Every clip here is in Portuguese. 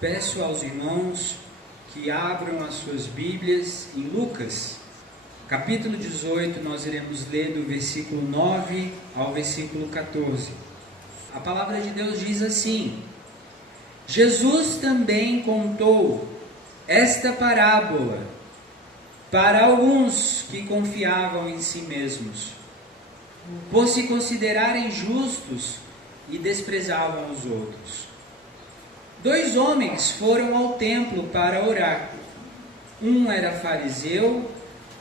Peço aos irmãos que abram as suas Bíblias em Lucas, capítulo 18, nós iremos ler do versículo 9 ao versículo 14. A palavra de Deus diz assim: Jesus também contou esta parábola para alguns que confiavam em si mesmos, por se considerarem justos e desprezavam os outros. 2 homens foram ao templo para orar. Um era fariseu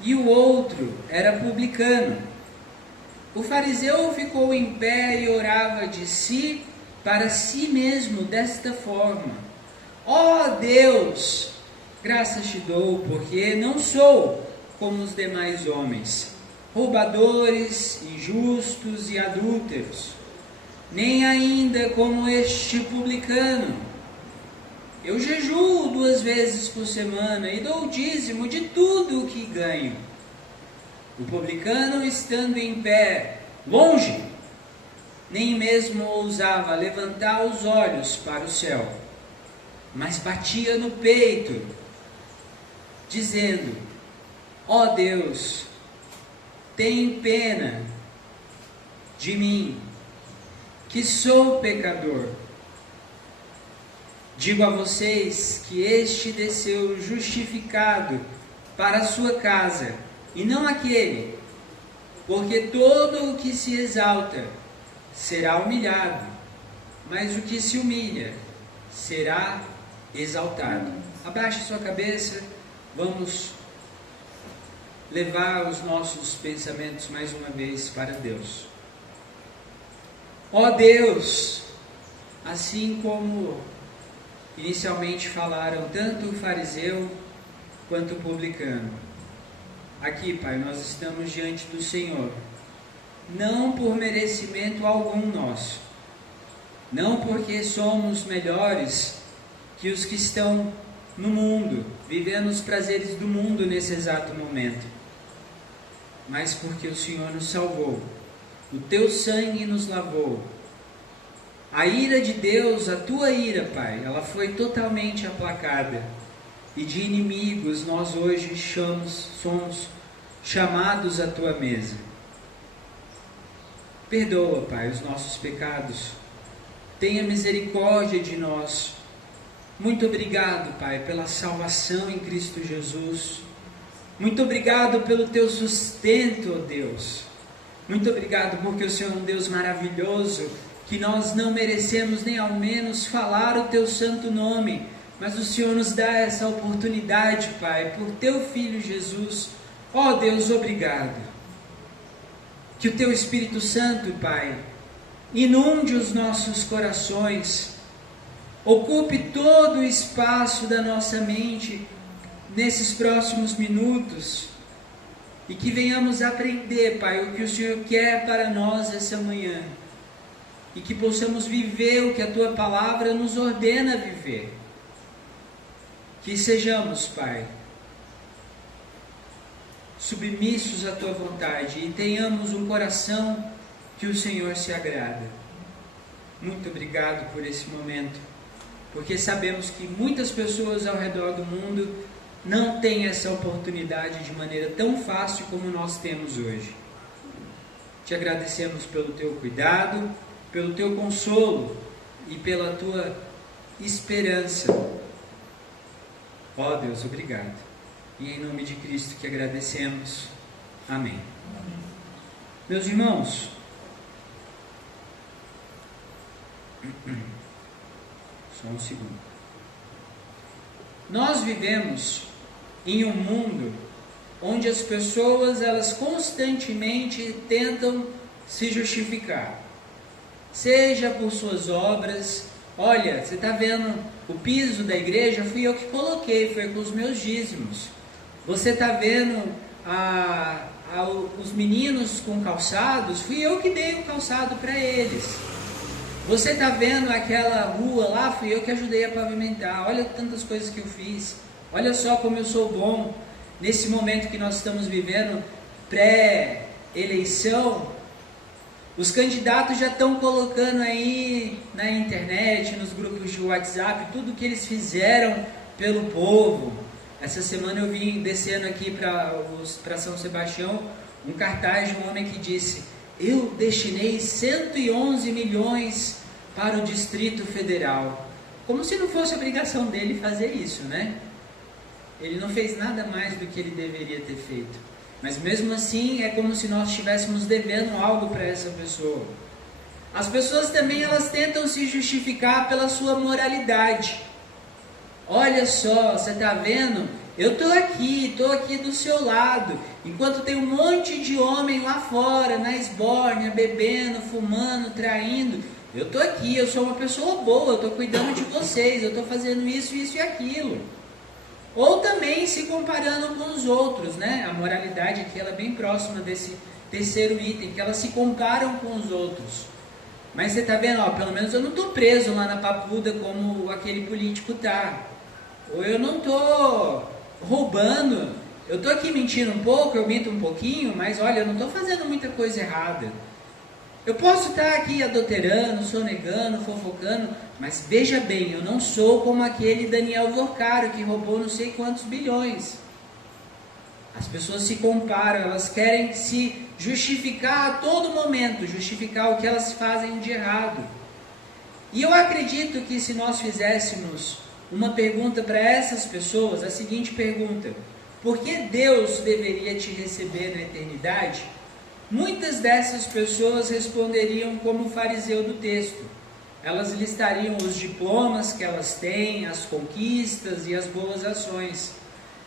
e o outro era publicano. O fariseu ficou em pé e orava de si para si mesmo desta forma: ó Deus, graças te dou, porque não sou como os demais homens, roubadores, injustos e adúlteros, nem ainda como este publicano. Eu jejuo 2 vezes por semana e dou o dízimo de tudo o que ganho. O publicano, estando em pé, longe, nem mesmo ousava levantar os olhos para o céu, mas batia no peito, dizendo: ó Deus, tem pena de mim, que sou pecador. Digo a vocês que este desceu justificado para a sua casa, e não aquele, porque todo o que se exalta será humilhado, mas o que se humilha será exaltado. Abaixe sua cabeça, vamos levar os nossos pensamentos mais uma vez para Deus. Ó Deus, assim como inicialmente falaram tanto o fariseu quanto o publicano, aqui, Pai, nós estamos diante do Senhor, não por merecimento algum nosso, não porque somos melhores que os que estão no mundo, vivendo os prazeres do mundo nesse exato momento, mas porque o Senhor nos salvou, o teu sangue nos lavou. A ira de Deus, a tua ira, Pai, ela foi totalmente aplacada. E de inimigos nós hoje somos chamados à tua mesa. Perdoa, Pai, os nossos pecados. Tenha misericórdia de nós. Muito obrigado, Pai, pela salvação em Cristo Jesus. Muito obrigado pelo teu sustento, ó Deus. Muito obrigado porque o Senhor é um Deus maravilhoso, que nós não merecemos nem ao menos falar o teu santo nome, mas o Senhor nos dá essa oportunidade, Pai, por teu Filho Jesus. Ó Deus, obrigado. Que o teu Espírito Santo, Pai, inunde os nossos corações, ocupe todo o espaço da nossa mente nesses próximos minutos, e que venhamos aprender, Pai, o que o Senhor quer para nós essa manhã, e que possamos viver o que a tua palavra nos ordena viver. Que sejamos, Pai, submissos à tua vontade e tenhamos um coração que o Senhor se agrada. Muito obrigado por esse momento, porque sabemos que muitas pessoas ao redor do mundo não têm essa oportunidade de maneira tão fácil como nós temos hoje. Te agradecemos pelo teu cuidado, pelo teu consolo e pela tua esperança. Ó Deus, obrigado. E em nome de Cristo que agradecemos. Amém. Amém. Meus irmãos, só um segundo. Nós vivemos em um mundo onde as pessoas, elas constantemente tentam se justificar. Seja por suas obras. Olha, você está vendo o piso da igreja? Fui eu que coloquei, foi com os meus dízimos. Você está vendo os meninos com calçados? Fui eu que dei o calçado para eles. Você está vendo aquela rua lá? Fui eu que ajudei a pavimentar. Olha tantas coisas que eu fiz. Olha só como eu sou bom. Nesse momento que nós estamos vivendo, pré-eleição, Os candidatos já estão colocando aí na internet, nos grupos de WhatsApp, tudo que eles fizeram pelo povo. Essa semana eu vim descendo aqui para São Sebastião, um cartaz de um homem que disse: eu destinei 111 milhões para o Distrito Federal. Como se não fosse obrigação dele fazer isso, né? Ele não fez nada mais do que ele deveria ter feito. Mas mesmo assim é como se nós estivéssemos devendo algo para essa pessoa. As pessoas também, elas tentam se justificar pela sua moralidade. Olha só, você está vendo? Eu estou aqui do seu lado, enquanto tem um monte de homem lá fora, na esbórnia, bebendo, fumando, traindo. Eu estou aqui, eu sou uma pessoa boa, eu estou cuidando de vocês, eu estou fazendo isso, isso e aquilo. Ou também se comparando com os outros, né? A moralidade aqui, ela é bem próxima desse terceiro item, que elas se comparam com os outros. Mas você está vendo, ó, pelo menos eu não estou preso lá na papuda como aquele político está. Ou eu não estou roubando, eu estou aqui mentindo um pouco, eu minto um pouquinho, mas olha, eu não estou fazendo muita coisa errada. Eu posso estar aqui adulterando, sonegando, fofocando, mas veja bem, eu não sou como aquele Daniel Vorcaro que roubou não sei quantos bilhões. As pessoas se comparam, elas querem se justificar a todo momento, justificar o que elas fazem de errado. E eu acredito que se nós fizéssemos uma pergunta para essas pessoas, a seguinte pergunta: por que Deus deveria te receber na eternidade? Muitas dessas pessoas responderiam como o fariseu do texto. Elas listariam os diplomas que elas têm, as conquistas e as boas ações.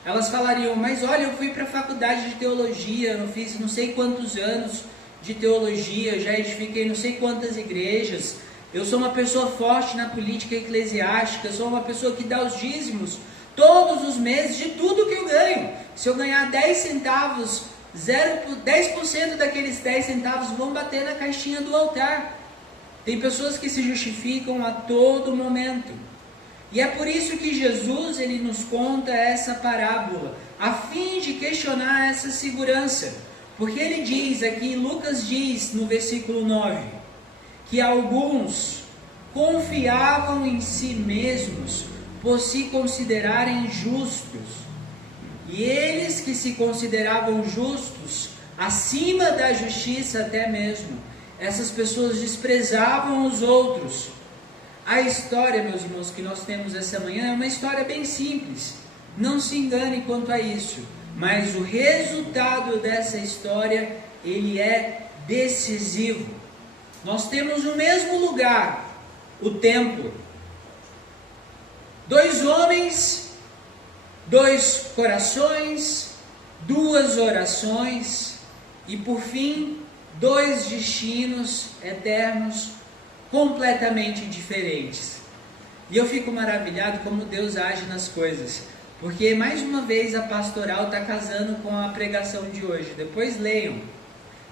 Elas falariam: mas olha, eu fui para a faculdade de teologia, eu fiz não sei quantos anos de teologia, já edifiquei não sei quantas igrejas, eu sou uma pessoa forte na política eclesiástica, eu sou uma pessoa que dá os dízimos todos os meses de tudo que eu ganho. Se eu ganhar 10 centavos, 10% daqueles 10 centavos vão bater na caixinha do altar. Tem pessoas que se justificam a todo momento. E é por isso que Jesus, ele nos conta essa parábola, a fim de questionar essa segurança. Porque ele diz aqui, Lucas diz no versículo 9, que alguns confiavam em si mesmos por se considerarem justos. E eles que se consideravam justos, acima da justiça até mesmo, essas pessoas desprezavam os outros. A história, meus irmãos, que nós temos essa manhã é uma história bem simples. Não se engane quanto a isso. Mas o resultado dessa história, ele é decisivo. Nós temos no mesmo lugar, o templo. 2 homens, 2 corações, 2 orações e, por fim, 2 destinos eternos completamente diferentes. E eu fico maravilhado como Deus age nas coisas, porque mais uma vez a pastoral está casando com a pregação de hoje. Depois leiam.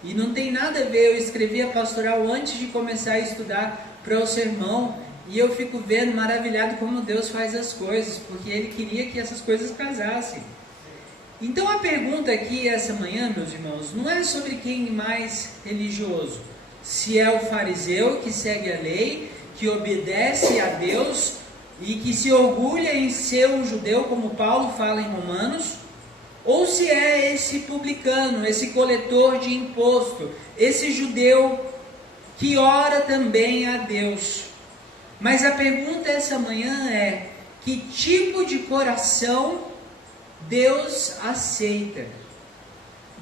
E não tem nada a ver, eu escrevi a pastoral antes de começar a estudar para o sermão, e eu fico vendo, maravilhado como Deus faz as coisas, porque Ele queria que essas coisas casassem. Então a pergunta aqui essa manhã, meus irmãos, não é sobre quem é mais religioso. Se é o fariseu que segue a lei, que obedece a Deus e que se orgulha em ser um judeu, como Paulo fala em Romanos, ou se é esse publicano, esse coletor de imposto, esse judeu que ora também a Deus. Mas a pergunta essa manhã é: que tipo de coração Deus aceita?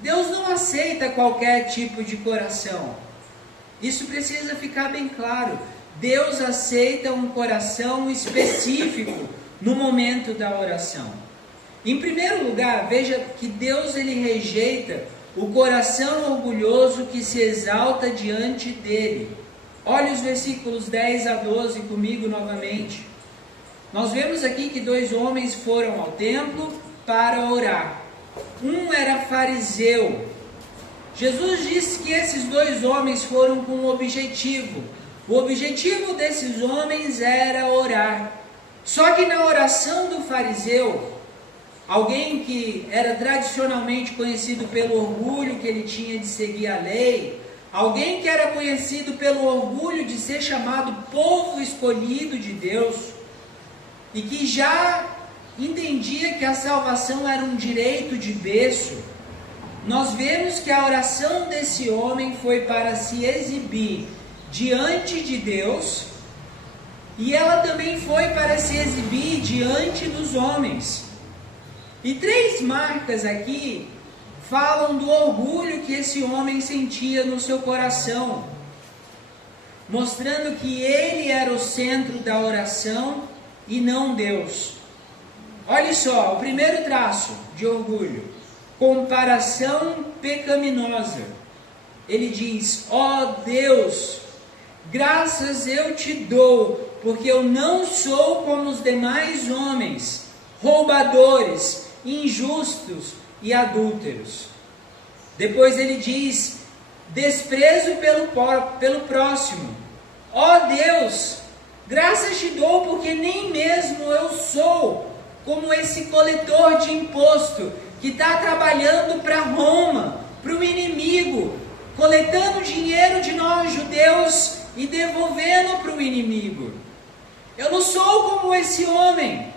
Deus não aceita qualquer tipo de coração. Isso precisa ficar bem claro. Deus aceita um coração específico no momento da oração. Em primeiro lugar, veja que Deus, ele rejeita o coração orgulhoso que se exalta diante dele. Olha os versículos 10 a 12 comigo novamente. Nós vemos aqui que 2 homens foram ao templo para orar. Um era fariseu. Jesus disse que esses 2 homens foram com um objetivo. O objetivo desses homens era orar. Só que na oração do fariseu, alguém que era tradicionalmente conhecido pelo orgulho que ele tinha de seguir a lei, alguém que era conhecido pelo orgulho de ser chamado povo escolhido de Deus, e que já entendia que a salvação era um direito de berço, nós vemos que a oração desse homem foi para se exibir diante de Deus, e ela também foi para se exibir diante dos homens. E 3 marcas aqui falam do orgulho que esse homem sentia no seu coração, mostrando que ele era o centro da oração e não Deus. Olha só, o primeiro traço de orgulho: comparação pecaminosa. Ele diz: ó Deus, graças eu te dou, porque eu não sou como os demais homens, roubadores, injustos e adúlteros. Depois ele diz: desprezo pelo próximo. Ó Deus, graças te dou, porque nem mesmo eu sou como esse coletor de imposto que está trabalhando para Roma, para o inimigo, coletando dinheiro de nós judeus e devolvendo para o inimigo. Eu não sou como esse homem.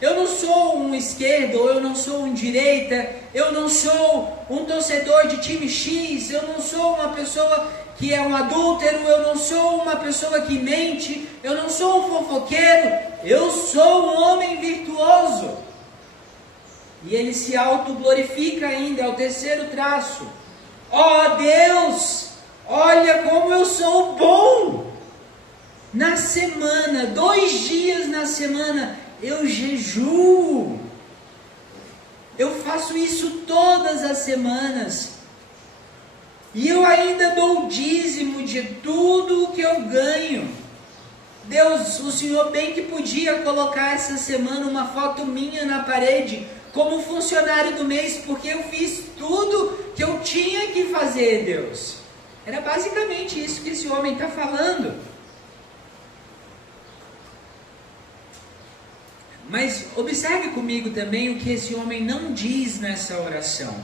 Eu não sou um esquerdo, ou eu não sou um direita, eu não sou um torcedor de time X, eu não sou uma pessoa que é um adúltero, eu não sou uma pessoa que mente, eu não sou um fofoqueiro, eu sou um homem virtuoso. E ele se autoglorifica ainda, é o terceiro traço. Ó Deus, olha como eu sou bom! Na semana, 2 dias na semana, eu jejuo. Eu faço isso todas as semanas. E eu ainda dou o dízimo de tudo o que eu ganho. Deus, o Senhor bem que podia colocar essa semana uma foto minha na parede como funcionário do mês, porque eu fiz tudo que eu tinha que fazer, Deus. Era basicamente isso que esse homem está falando. Mas observe comigo também o que esse homem não diz nessa oração.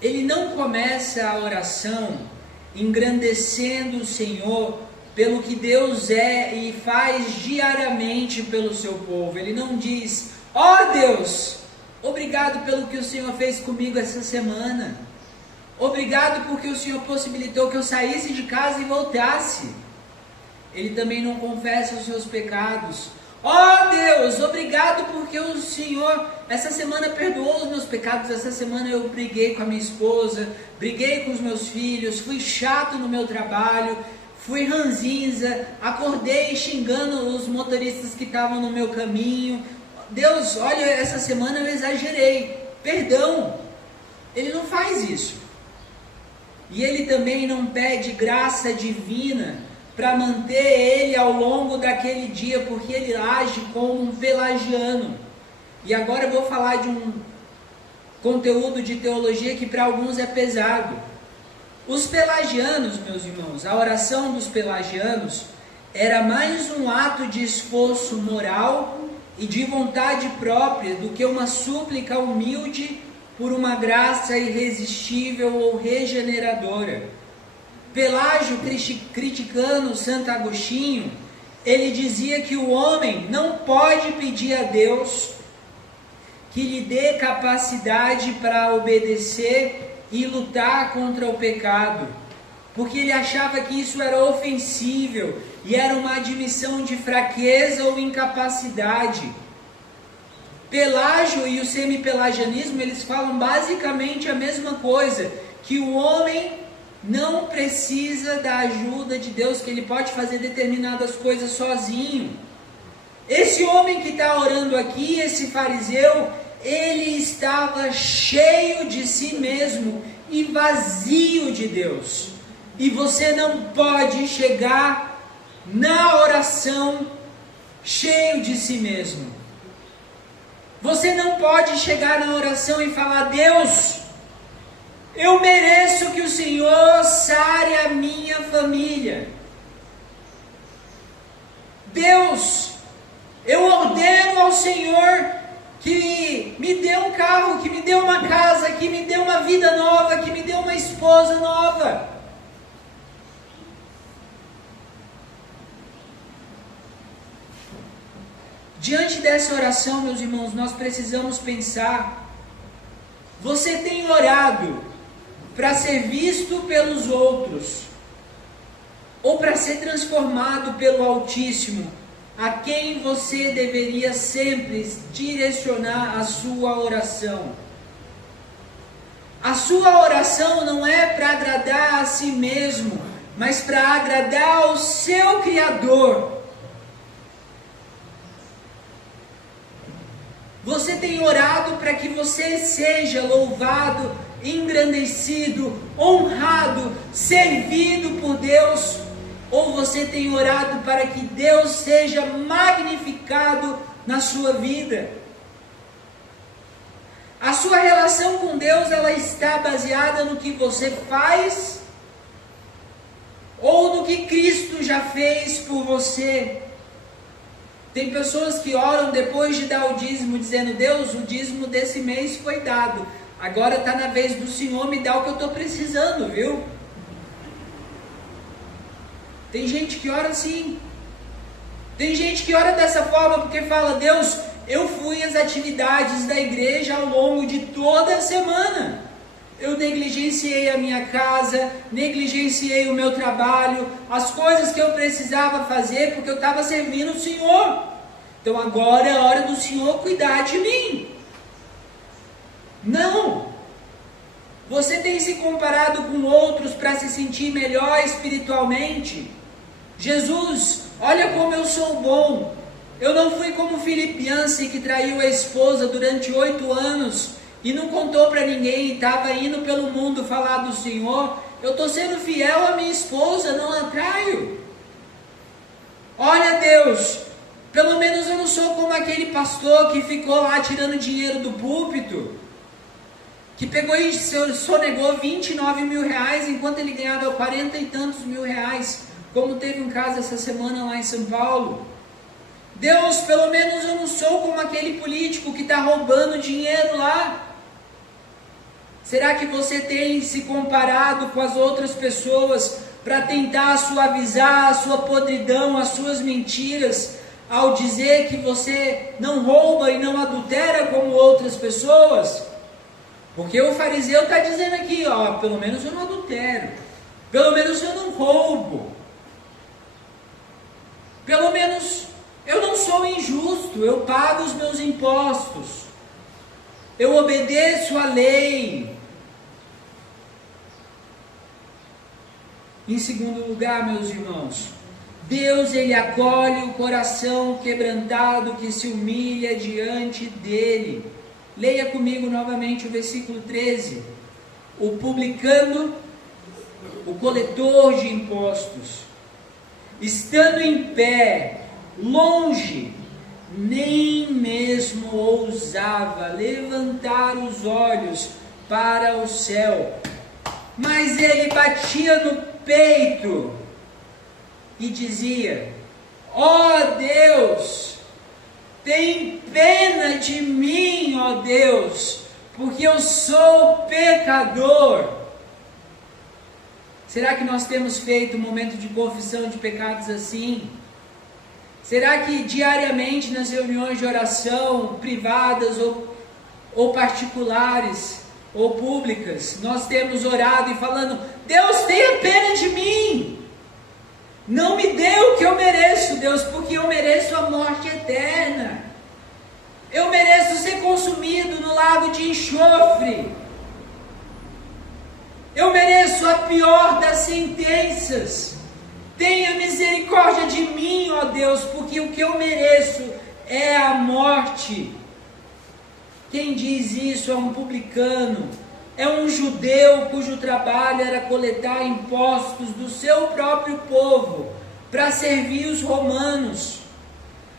Ele não começa a oração engrandecendo o Senhor pelo que Deus é e faz diariamente pelo seu povo. Ele não diz: ó Deus, obrigado pelo que o Senhor fez comigo essa semana. Obrigado porque o Senhor possibilitou que eu saísse de casa e voltasse. Ele também não confessa os seus pecados. Ó Deus, obrigado porque o Senhor essa semana perdoou os meus pecados. Essa semana eu briguei com a minha esposa, briguei com os meus filhos, fui chato no meu trabalho, fui ranzinza, acordei xingando os motoristas que estavam no meu caminho. Deus, olha, essa semana eu exagerei, perdão. Ele não faz isso. E ele também não pede graça divina para manter ele ao longo daquele dia, porque ele age como um pelagiano. E agora eu vou falar de um conteúdo de teologia que para alguns é pesado. Os pelagianos, meus irmãos, a oração dos pelagianos era mais um ato de esforço moral e de vontade própria do que uma súplica humilde por uma graça irresistível ou regeneradora. Pelágio, criticando Santo Agostinho, ele dizia que o homem não pode pedir a Deus que lhe dê capacidade para obedecer e lutar contra o pecado, porque ele achava que isso era ofensível e era uma admissão de fraqueza ou incapacidade. Pelágio e o semipelagianismo, eles falam basicamente a mesma coisa, que o homem não precisa da ajuda de Deus, que ele pode fazer determinadas coisas sozinho. Esse homem que está orando aqui, esse fariseu, ele estava cheio de si mesmo e vazio de Deus. E você não pode chegar na oração cheio de si mesmo. Você não pode chegar na oração e falar: Deus, eu mereço que o Senhor sare a minha família. Deus, eu ordeno ao Senhor que me dê um carro, que me dê uma casa, que me dê uma vida nova, que me dê uma esposa nova. Diante dessa oração, meus irmãos, nós precisamos pensar: você tem orado para ser visto pelos outros, ou para ser transformado pelo Altíssimo, a quem você deveria sempre direcionar a sua oração? A sua oração não é para agradar a si mesmo, mas para agradar ao seu Criador. Você tem orado para que você seja louvado, engrandecido, honrado, servido por Deus? Ou você tem orado para que Deus seja magnificado na sua vida? A sua relação com Deus, ela está baseada no que você faz ou no que Cristo já fez por você? Tem pessoas que oram depois de dar o dízimo, dizendo: Deus, o dízimo desse mês foi dado, agora está na vez do Senhor me dar o que eu estou precisando, viu? Tem gente que ora assim. Tem gente que ora dessa forma porque fala: Deus, eu fui às atividades da igreja ao longo de toda a semana. Eu negligenciei a minha casa, negligenciei o meu trabalho, as coisas que eu precisava fazer porque eu estava servindo o Senhor. Então agora é a hora do Senhor cuidar de mim. Não! Você tem se comparado com outros para se sentir melhor espiritualmente? Jesus, olha como eu sou bom. Eu não fui como Philip Yancey, que traiu a esposa durante 8 anos e não contou para ninguém, estava indo pelo mundo falar do Senhor. Eu estou sendo fiel à minha esposa, não a traio. Olha, Deus, pelo menos eu não sou como aquele pastor que ficou lá tirando dinheiro do púlpito, que pegou e sonegou 29 mil reais, enquanto ele ganhava 40 e tantos mil reais, como teve um caso essa semana lá em São Paulo. Deus, pelo menos eu não sou como aquele político que está roubando dinheiro lá. Será que você tem se comparado com as outras pessoas para tentar suavizar a sua podridão, as suas mentiras, ao dizer que você não rouba e não adultera como outras pessoas? Porque o fariseu está dizendo aqui, ó, pelo menos eu não adultero, pelo menos eu não roubo, pelo menos eu não sou injusto, eu pago os meus impostos, eu obedeço a lei. Em segundo lugar, meus irmãos, Deus, Ele acolhe o coração quebrantado que se humilha diante dEle. Leia comigo novamente o versículo 13. O publicano, o coletor de impostos, estando em pé, longe, nem mesmo ousava levantar os olhos para o céu, mas ele batia no peito e dizia: ó Deus, tem pena de mim, ó Deus, porque eu sou pecador. Será que nós temos feito um momento de confissão de pecados assim? Será que diariamente nas reuniões de oração, privadas ou particulares ou públicas, nós temos orado e falando: Deus, tenha pena de mim, não me dê o que eu mereço, Deus, porque eu mereço a morte eterna, eu mereço ser consumido no lago de enxofre, eu mereço a pior das sentenças. Tenha misericórdia de mim, ó Deus, porque o que eu mereço é a morte. Quem diz isso é um publicano, é um judeu cujo trabalho era coletar impostos do seu próprio povo para servir os romanos.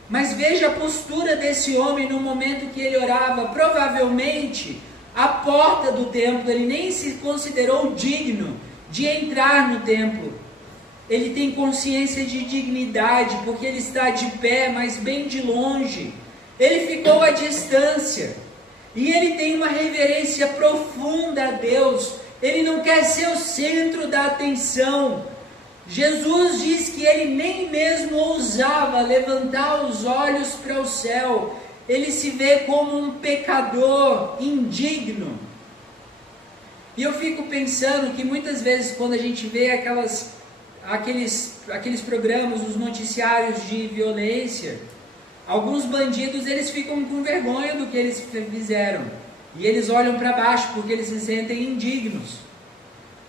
Mas veja a postura desse homem no momento que ele orava. Provavelmente à porta do templo, ele nem se considerou digno de entrar no templo. Ele tem consciência de dignidade, porque ele está de pé, mas bem de longe. Ele ficou à distância. E ele tem uma reverência profunda a Deus. Ele não quer ser o centro da atenção. Jesus diz que ele nem mesmo ousava levantar os olhos para o céu. Ele se vê como um pecador indigno. E eu fico pensando que muitas vezes quando a gente vê aqueles programas, os noticiários de violência, alguns bandidos eles ficam com vergonha do que eles fizeram. E eles olham para baixo porque eles se sentem indignos.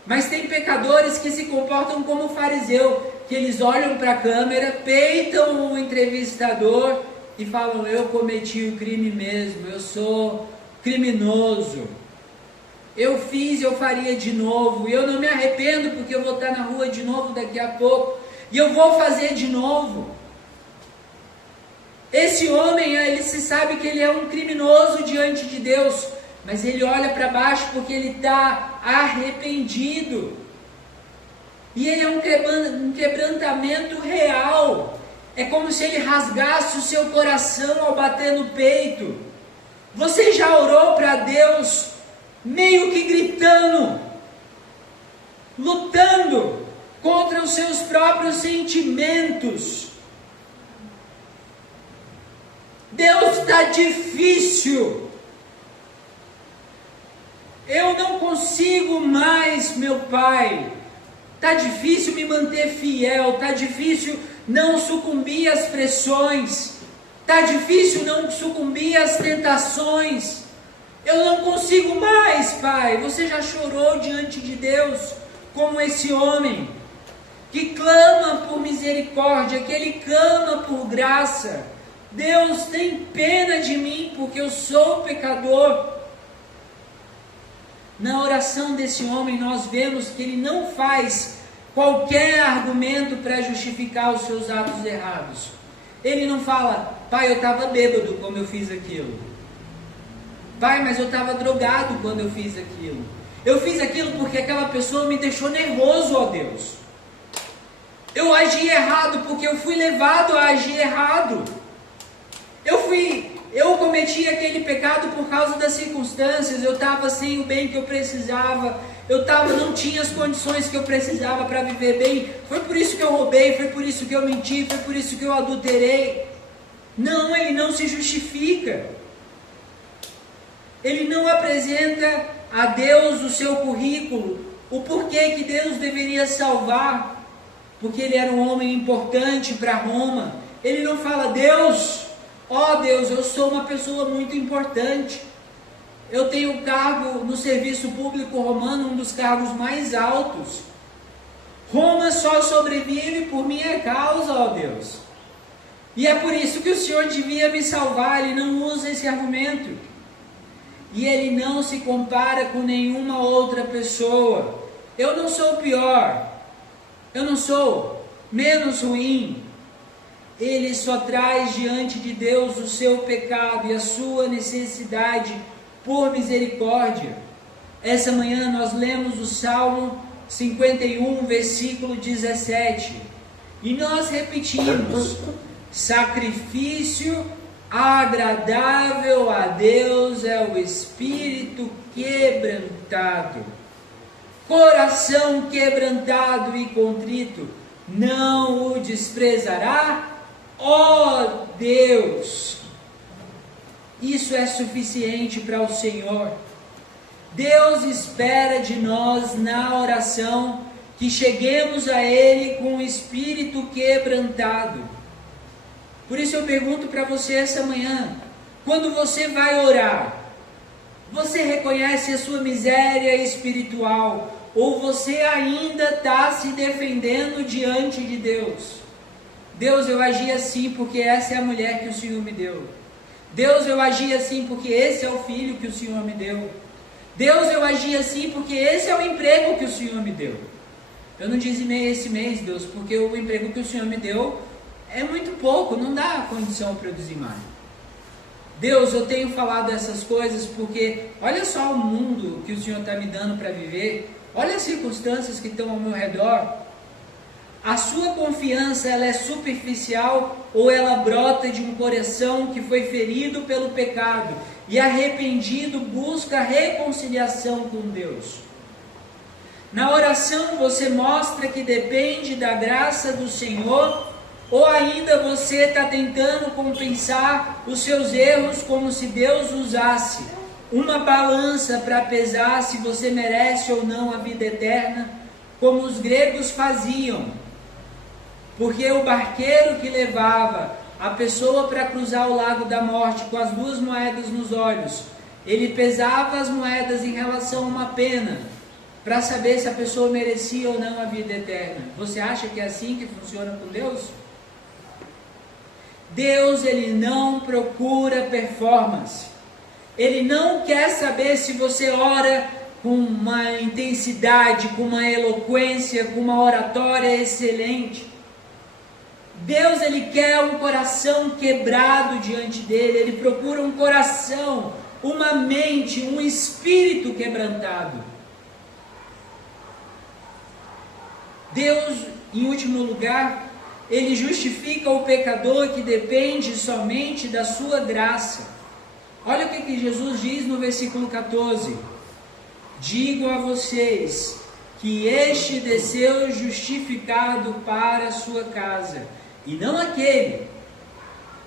Mas tem pecadores que se comportam como fariseu, que eles olham para a câmera, peitam o entrevistador e falam: eu cometi o crime mesmo, eu sou criminoso, eu fiz, eu faria de novo, eu não me arrependo porque eu vou estar na rua de novo daqui a pouco, e eu vou fazer de novo. Esse homem, ele se sabe que ele é um criminoso diante de Deus, mas ele olha para baixo porque ele está arrependido. E ele é um quebrantamento real. É como se ele rasgasse o seu coração ao bater no peito. Você já orou para Deus meio que gritando, lutando contra os seus próprios sentimentos? Deus, está difícil. Eu não consigo mais, meu Pai. Está difícil me manter fiel. Está difícil não sucumbir às pressões. Está difícil não sucumbir às tentações. Eu não consigo mais, Pai. Você já chorou diante de Deus como esse homem que clama por misericórdia, que ele clama por graça. Deus, tem pena de mim porque eu sou pecador. Na oração desse homem nós vemos que ele não faz qualquer argumento para justificar os seus atos errados. Ele não fala: pai, eu estava bêbado quando eu fiz aquilo. Pai, mas eu estava drogado quando eu fiz aquilo. Eu fiz aquilo porque aquela pessoa me deixou nervoso, ó Deus. Eu agi errado porque eu fui levado a agir errado. Eu cometi aquele pecado por causa das circunstâncias. Eu estava sem o bem que eu precisava. Não tinha as condições que eu precisava para viver bem. Foi por isso que eu roubei, foi por isso que eu menti, foi por isso que eu adulterei. Não, ele não se justifica. Ele não apresenta a Deus o seu currículo, o porquê que Deus deveria salvar, porque ele era um homem importante para Roma. Ele não fala: Deus, ó Deus, eu sou uma pessoa muito importante. Eu tenho cargo no serviço público romano, um dos cargos mais altos. Roma só sobrevive por minha causa, ó Deus. E é por isso que o Senhor devia me salvar. Ele não usa esse argumento. E ele não se compara com nenhuma outra pessoa. Eu não sou pior. Eu não sou menos ruim. Ele só traz diante de Deus o seu pecado e a sua necessidade por misericórdia. Essa manhã nós lemos o Salmo 51, versículo 17. E nós repetimos: sacrifício agradável a Deus é o espírito quebrantado. Coração quebrantado e contrito, não o desprezará, ó Deus. Isso é suficiente para o Senhor. Deus espera de nós na oração que cheguemos a Ele com o espírito quebrantado. Por isso eu pergunto para você essa manhã: quando você vai orar, você reconhece a sua miséria espiritual, ou você ainda está se defendendo diante de Deus? Deus, eu agi assim porque essa é a mulher que o Senhor me deu. Deus, eu agi assim porque esse é o filho que o Senhor me deu. Deus, eu agi assim porque esse é o emprego que o Senhor me deu. Eu não dizimei esse mês, Deus, porque o emprego que o Senhor me deu é muito pouco, não dá condição para eu dizimar. Deus, eu tenho falado essas coisas porque olha só o mundo que o Senhor está me dando para viver. Olha as circunstâncias que estão ao meu redor. A sua confiança, ela é superficial ou ela brota de um coração que foi ferido pelo pecado e arrependido busca reconciliação com Deus? Na oração você mostra que depende da graça do Senhor, ou ainda você está tentando compensar os seus erros como se Deus usasse uma balança para pesar se você merece ou não a vida eterna, como os gregos faziam? Porque o barqueiro que levava a pessoa para cruzar o lago da morte com as 2 moedas nos olhos, ele pesava as moedas em relação a uma pena, para saber se a pessoa merecia ou não a vida eterna. Você acha que é assim que funciona com Deus? Deus, ele não procura performance. Ele não quer saber se você ora com uma intensidade, com uma eloquência, com uma oratória excelente. Deus, ele quer um coração quebrado diante dele. Ele procura um coração, uma mente, um espírito quebrantado. Deus, em último lugar, ele justifica o pecador que depende somente da sua graça. Olha o que Jesus diz no versículo 14. Digo a vocês que este desceu justificado para a sua casa, e não aquele,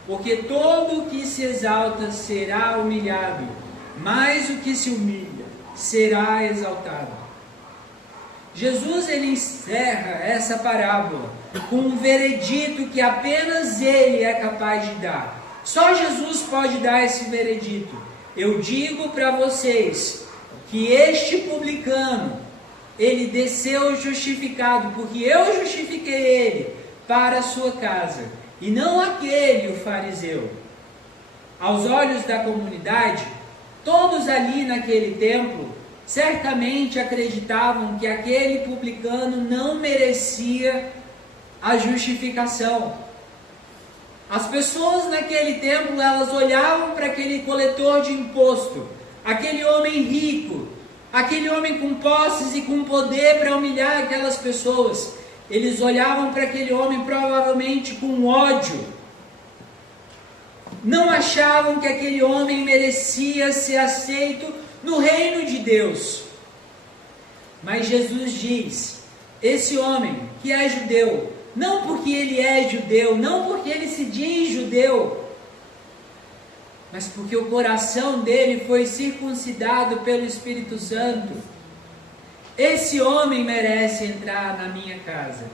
porque todo o que se exalta será humilhado, mas o que se humilha será exaltado. Jesus, ele encerra essa parábola com um veredito que apenas ele é capaz de dar. Só Jesus pode dar esse veredito. Eu digo para vocês que este publicano, ele desceu justificado, porque eu justifiquei ele para a sua casa, e não aquele, o fariseu. Aos olhos da comunidade, todos ali naquele templo certamente acreditavam que aquele publicano não merecia a justificação. As pessoas naquele templo, elas olhavam para aquele coletor de imposto, aquele homem rico, aquele homem com posses e com poder para humilhar aquelas pessoas. Eles olhavam para aquele homem provavelmente com ódio. Não achavam que aquele homem merecia ser aceito no reino de Deus. Mas Jesus diz, esse homem que é judeu, não porque ele é judeu, não porque ele se diz judeu, mas porque o coração dele foi circuncidado pelo Espírito Santo, esse homem merece entrar na minha casa.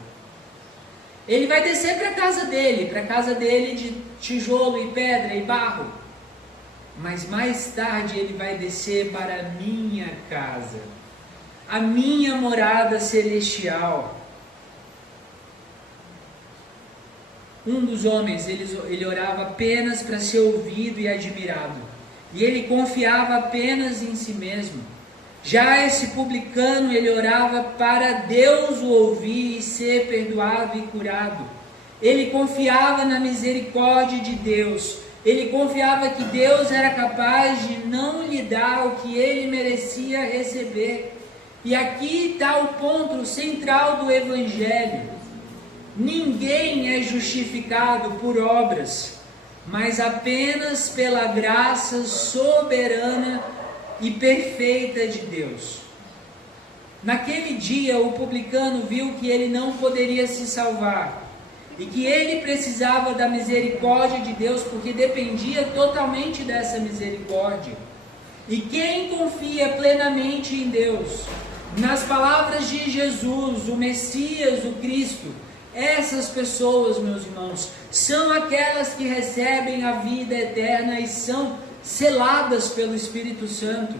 Ele vai descer para a casa dele de tijolo e pedra e barro, mas mais tarde ele vai descer para a minha casa, a minha morada celestial. Um dos homens, ele orava apenas para ser ouvido e admirado, e ele confiava apenas em si mesmo. Já esse publicano, ele orava para Deus o ouvir e ser perdoado e curado. Ele confiava na misericórdia de Deus. Ele confiava que Deus era capaz de não lhe dar o que ele merecia receber. E aqui está o ponto central do Evangelho. Ninguém é justificado por obras, mas apenas pela graça soberana e perfeita de Deus. Naquele dia, o publicano viu que ele não poderia se salvar e que ele precisava da misericórdia de Deus, porque dependia totalmente dessa misericórdia. E quem confia plenamente em Deus, nas palavras de Jesus, o Messias, o Cristo, essas pessoas, meus irmãos, são aquelas que recebem a vida eterna e são seladas pelo Espírito Santo.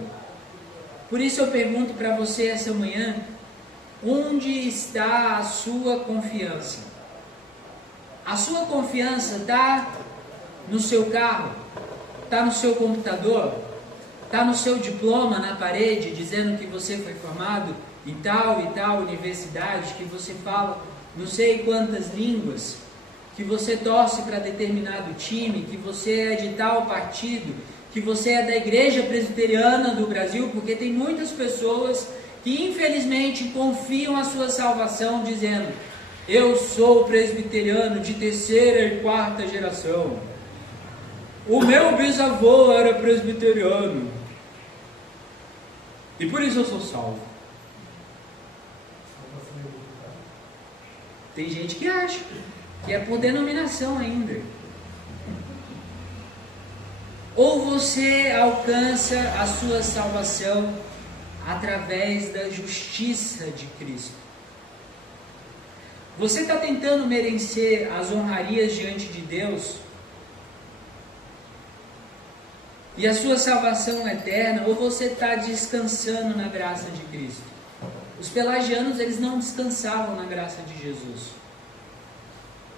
Por isso eu pergunto para você essa manhã, onde está a sua confiança? A sua confiança está no seu carro? Está no seu computador? Está no seu diploma na parede, dizendo que você foi formado em tal e tal universidade, que você fala não sei quantas línguas, que você torce para determinado time, que você é de tal partido, que você é da Igreja Presbiteriana do Brasil, porque tem muitas pessoas que infelizmente confiam a sua salvação dizendo: Eu sou presbiteriano de terceira e quarta geração. O meu bisavô era presbiteriano. E por isso eu sou salvo. Tem gente que acha que é por denominação ainda. Ou você alcança a sua salvação através da justiça de Cristo. Você está tentando merecer as honrarias diante de Deus e a sua salvação eterna, ou você está descansando na graça de Cristo? Os pelagianos, eles não descansavam na graça de Jesus.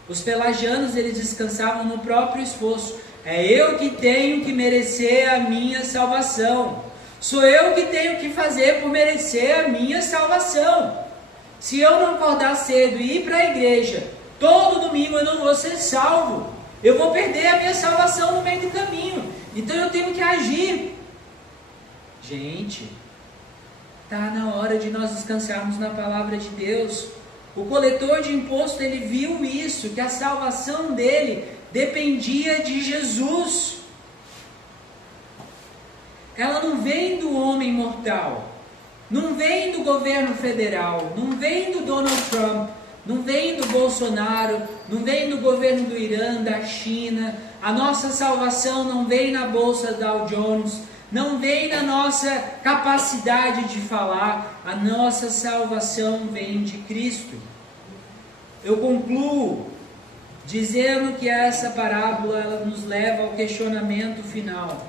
Os pelagianos, eles descansavam no próprio esforço. É eu que tenho que merecer a minha salvação. Sou eu que tenho que fazer por merecer a minha salvação. Se eu não acordar cedo e ir para a igreja todo domingo, eu não vou ser salvo. Eu vou perder a minha salvação no meio do caminho. Então eu tenho que agir. Gente, está na hora de nós descansarmos na palavra de Deus. O coletor de imposto, ele viu isso, que a salvação dele dependia de Jesus. Ela não vem do homem mortal, não vem do governo federal, não vem do Donald Trump, não vem do Bolsonaro, não vem do governo do Irã, da China. A nossa salvação não vem na bolsa Dow Jones, não vem na nossa capacidade de falar. A nossa salvação vem de Cristo. Eu concluo dizendo que essa parábola ela nos leva ao questionamento final.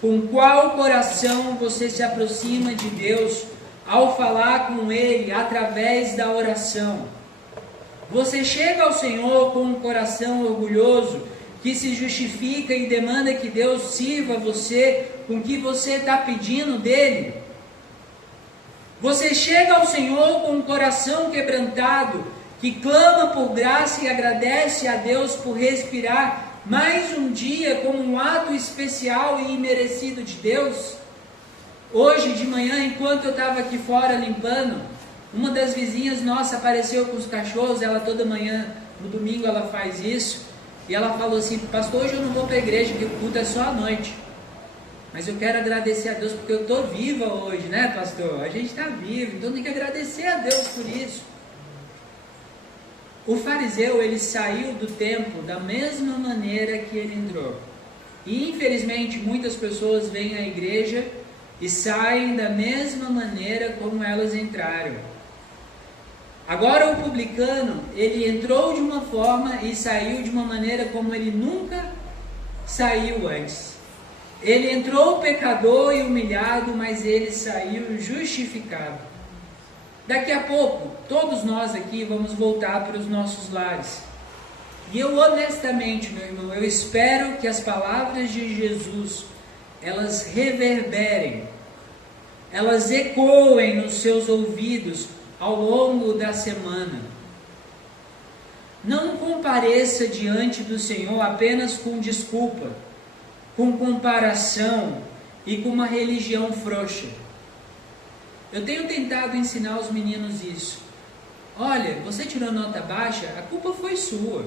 Com qual coração você se aproxima de Deus ao falar com Ele através da oração? Você chega ao Senhor com um coração orgulhoso, que se justifica e demanda que Deus sirva você com o que você está pedindo dele? Você chega ao Senhor com um coração quebrantado, que clama por graça e agradece a Deus por respirar mais um dia como um ato especial e imerecido de Deus? Hoje de manhã, enquanto eu estava aqui fora limpando, uma das vizinhas nossa apareceu com os cachorros. Ela toda manhã, no domingo ela faz isso, e ela falou assim: pastor, hoje eu não vou para a igreja, porque o culto é só à noite, mas eu quero agradecer a Deus porque eu estou viva hoje, né, pastor? A gente está vivo, então tem que agradecer a Deus por isso. O fariseu, ele saiu do templo da mesma maneira que ele entrou. E infelizmente muitas pessoas vêm à igreja e saem da mesma maneira como elas entraram. Agora o publicano, ele entrou de uma forma e saiu de uma maneira como ele nunca saiu antes. Ele entrou pecador e humilhado, mas ele saiu justificado. Daqui a pouco, todos nós aqui vamos voltar para os nossos lares. E eu honestamente, meu irmão, eu espero que as palavras de Jesus, elas reverberem, elas ecoem nos seus ouvidos ao longo da semana. Não compareça diante do Senhor apenas com desculpa, com comparação e com uma religião frouxa. Eu tenho tentado ensinar os meninos isso. Olha, você tirou nota baixa, a culpa foi sua.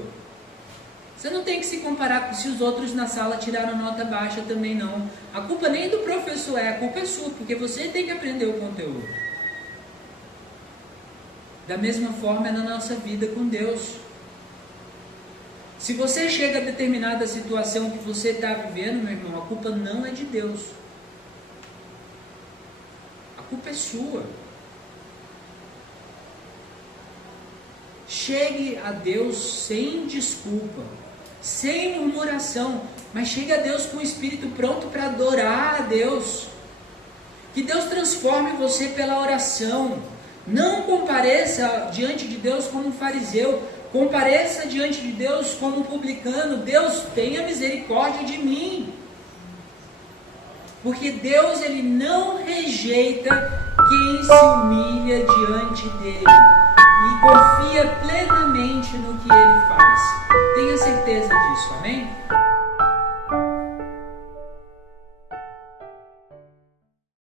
Você não tem que se comparar com se os outros na sala tiraram nota baixa também não. A culpa nem do professor a culpa é sua, porque você tem que aprender o conteúdo. Da mesma forma é na nossa vida com Deus. Se você chega a determinada situação que você está vivendo, meu irmão, a culpa não é de Deus. A culpa é sua. Chegue a Deus sem desculpa, sem murmuração, mas chegue a Deus com o espírito pronto para adorar a Deus. Que Deus transforme você pela oração. Não compareça diante de Deus como um fariseu, compareça diante de Deus como um publicano. Deus, tenha misericórdia de mim. Porque Deus, ele não rejeita quem se humilha diante dele e confia plenamente no que ele faz. Tenha certeza disso, amém?